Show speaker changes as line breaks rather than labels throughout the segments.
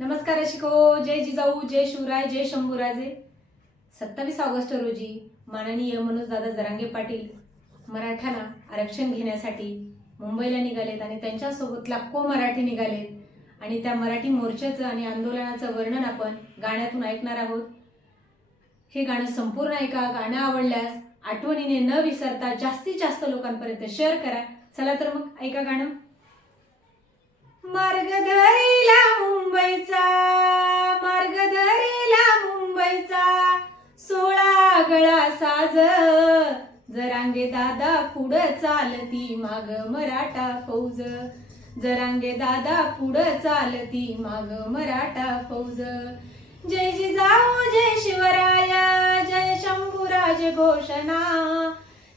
नमस्कार शिको जय जिजाऊ जय शिवराय जय शंभूराजे. सत्तावीस ऑगस्ट रोजी माननीय मनोजदादा जरांगे पाटील मराठ्याला आरक्षण घेण्यासाठी मुंबईला निघालेत आणि त्यांच्यासोबत लाखो मराठी निघालेत. आणि त्या मराठी मोर्चाचं आणि आंदोलनाचं वर्णन आपण गाण्यातून ऐकणार आहोत. हे गाणं संपूर्ण ऐका गाणं आवडल्यास आठवणीने न विसरता जास्तीत जास्त लोकांपर्यंत शेअर करा. चला तर मग ऐका गाणं. मार्गधर गळा साज. जरांगे दादा पुढं चालती माग मराठा फौज. जरांगे दादा पुढं चालती माग मराठा फौज. जय जिजाऊ जय शिवराया जय शंभूराज घोषणा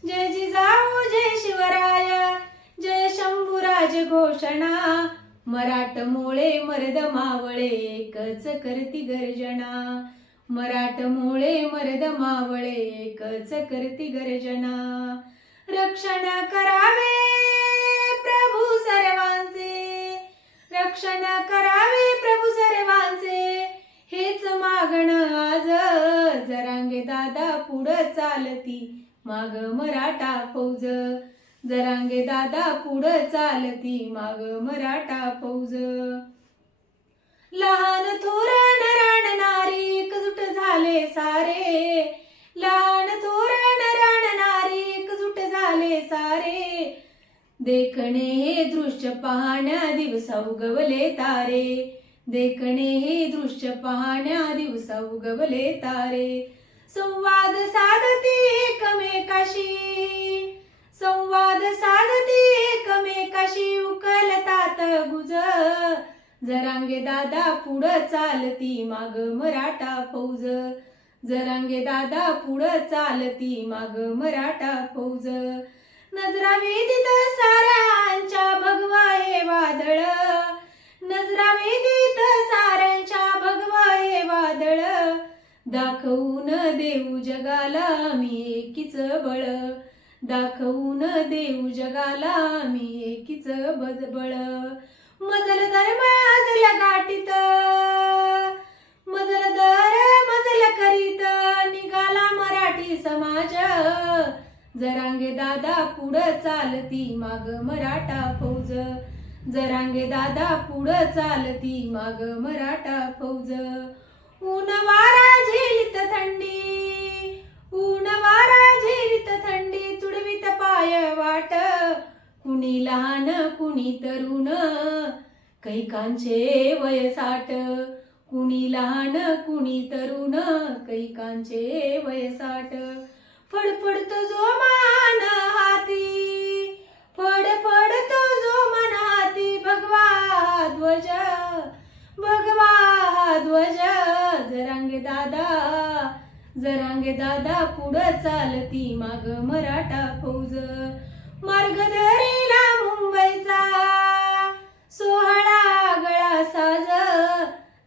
जय जिजाऊ जय शिवराया जय शंभूराज घोषणा मराठ मोळे मर्द मावळे एकच करती गर्जना. मराठ मोळे मर्द मावळे एकच करती गर्जना. रक्षण करावे प्रभू सर्वांचे. रक्षण करावे प्रभू सर्वांचे. हेच मागण आज जरांगे दादा पुढं चालती. माग मराठा फौज. जरांगे दादा पुढं चालती. माग मराठा फौज. लहान देखणे हे दृश्य पाहण्या दिवसा उगवले तारे. देखणे हे दृश्य पाहण्या दिवसा उगवले तारे. संवाद साधती एकमेकाशी. संवाद साधती एकमेकाशी उकलतात गुज. जरांगे दादा पुढं चालती माग मराठा फौज. जरांगे दादा पुढं चालती माग मराठा फौज. नजरा वेदित साऱ्यांच्या भगवा हे वादळ. नजरा वेदित साऱ्यांच्या भगवा हे वादळ. दाखवून देऊ जगाला मी एकीच बळ. दाखवून देऊ जगाला मी एकीच बळ मजल दर मजल गाठीत जरांगे दादा पुढं चालती माग मराठा फौज. जरांगे दादा पुढं चालती माग मराठा फौज. ऊन वारा झेलित थंडी ऊन वारा झेलित थंडी तुडवीत पाय वाट. कुणी लहान कुणी तरुण कैकांचे वय साठ. कुणी लहान कुणी तरुण कैकांचे वय साठ. फडफडतो जो मान हाती. फडफडतो जो मन हाती. भगवा ध्वज भगवा ध्वज. जरांगे दादा जरांगे दादा पुढं चालती माग मराठा फौज. मार्ग धरीला मुंबईचा सोहळा गळा साज.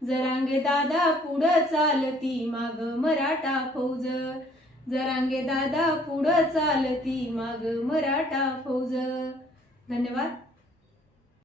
जरांगे दादा पुढं चालती माग मराठा फौज. जरांगे दादा पुढं चालती माग मराठा फौज. धन्यवाद.